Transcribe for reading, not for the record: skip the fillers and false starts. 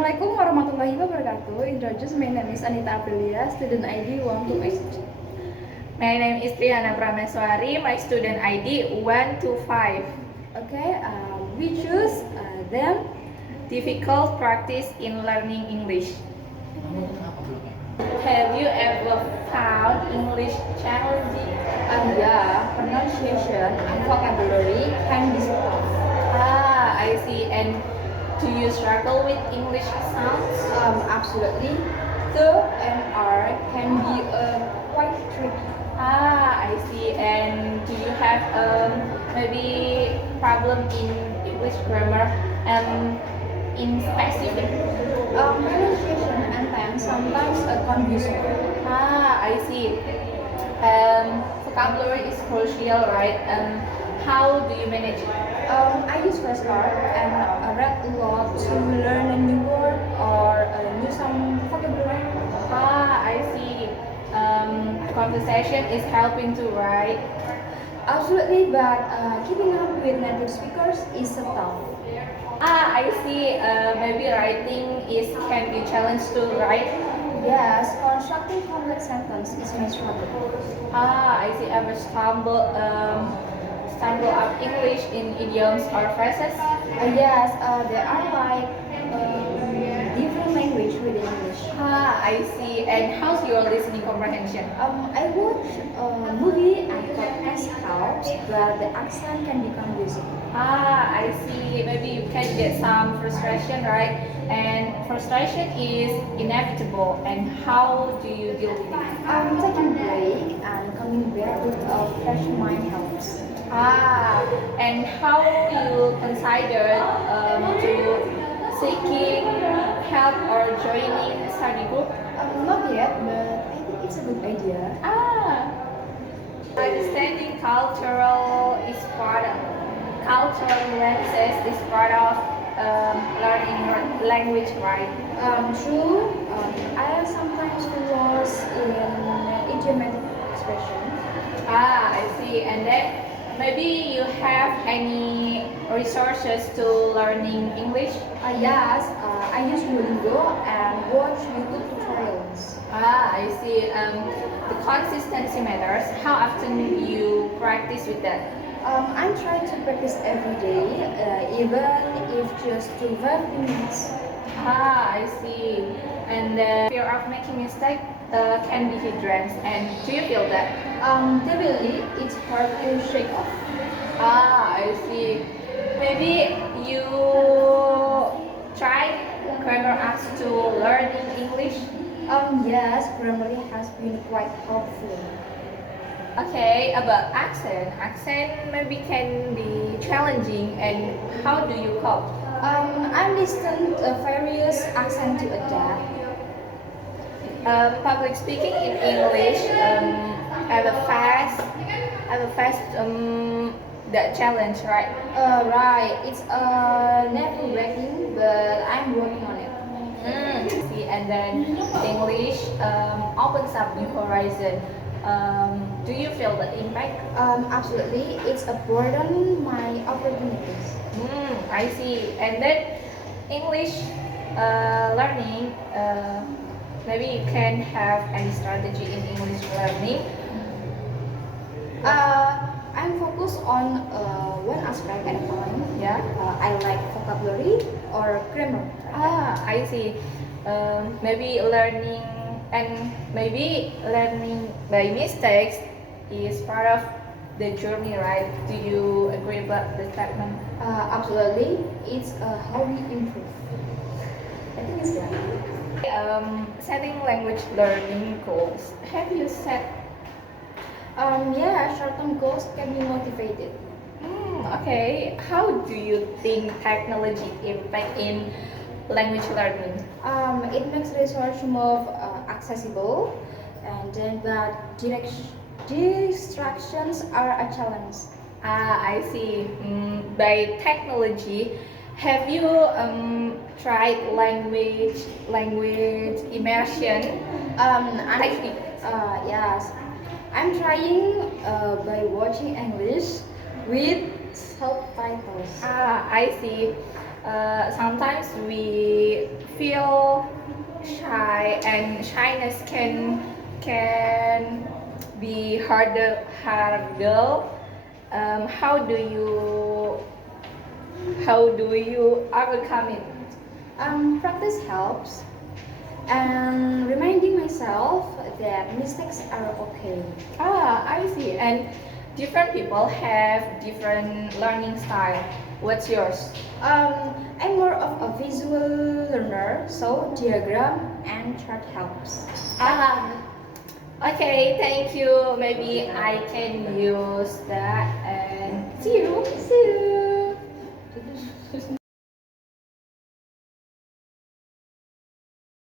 Assalamualaikum warahmatullahi wabarakatuh. Introduce, my name is Anita Aprillia, student ID 128. My name is Hana Prameswari, my student ID 125. Okay, we choose them. Difficult practice in learning English. Have you ever found English challenging? Yeah, pronunciation and vocabulary can be tough. I see. And do you struggle with English sounds? Absolutely. The and R can be quite tricky. I see. And do you have maybe problem in English grammar and in specific? Pronunciation and tense sometimes confusing. I see. Vocabulary is crucial, right? How do you manage it? I use flashcards and read a lot to learn a new word or new some vocabulary. I see. Conversation is helping to write. Absolutely, but keeping up with native speakers is a tough. I see. Maybe writing is can be challenged to write. Yes, constructing complex sentence is my struggle. I see. Ever stumble up English in idioms or phrases? Yes, there are like different language within English. I see. And how's your listening comprehension? I watch a movie and podcast helps, but the accent can be confusing. I see. Maybe you can get some frustration, right? And frustration is inevitable. And how do you deal with it? Taking a break and coming back with a fresh mind helps. And how you consider to seeking help or joining study group? Not yet, but I think it's a good idea. Understanding cultural nuances is part of learning language, right? True. I am sometimes lost in idiomatic expression. I see. And then maybe you have any resources to learning English? Yes, I use Duolingo and watch YouTube tutorials. I see. The consistency matters. How often you practice with that? I'm trying to practice every day, even if just to 5 minutes. I see. And the fear of making mistake can be hindrance. And do you feel that? Definitely, it's hard to shake off. I see. Maybe you try grammar apps to learning English. Yes, Grammarly has been quite helpful. Okay, about accent. Accent maybe can be challenging. And how do you cope? I listen to various accents to adapt. Public speaking in English have a fast that challenge, right? Right, it's never breaking, but I'm working on it. See, and then English opens up new horizon. Do you feel the impact? Absolutely, it's a broaden my opportunities. I see. And then English learning. Maybe you can have any strategy in English learning. I'm focused on one aspect at a time. Yeah. I like vocabulary or grammar. I see. Maybe learning by mistakes is part of the journey, right? Do you agree about the statement? Absolutely, it's how we improve. I think it's that. Setting language learning goals. Have you set? Yeah, short-term goals can be motivated. Okay. How do you think technology impact in language learning? It makes research more accessible, and then but distractions are a challenge. I see. By technology, have you tried language immersion? Technique. Yes, I'm trying by watching English with subtitles. I see. Sometimes we feel shy and shyness can be harder. How do you overcome it? Practice helps, and reminding myself that mistakes are okay. I see. And different people have different learning style. What's yours? I'm more of a visual learner, so diagram and chart helps. Ah, okay, thank you. Maybe I can use that and see you. See you.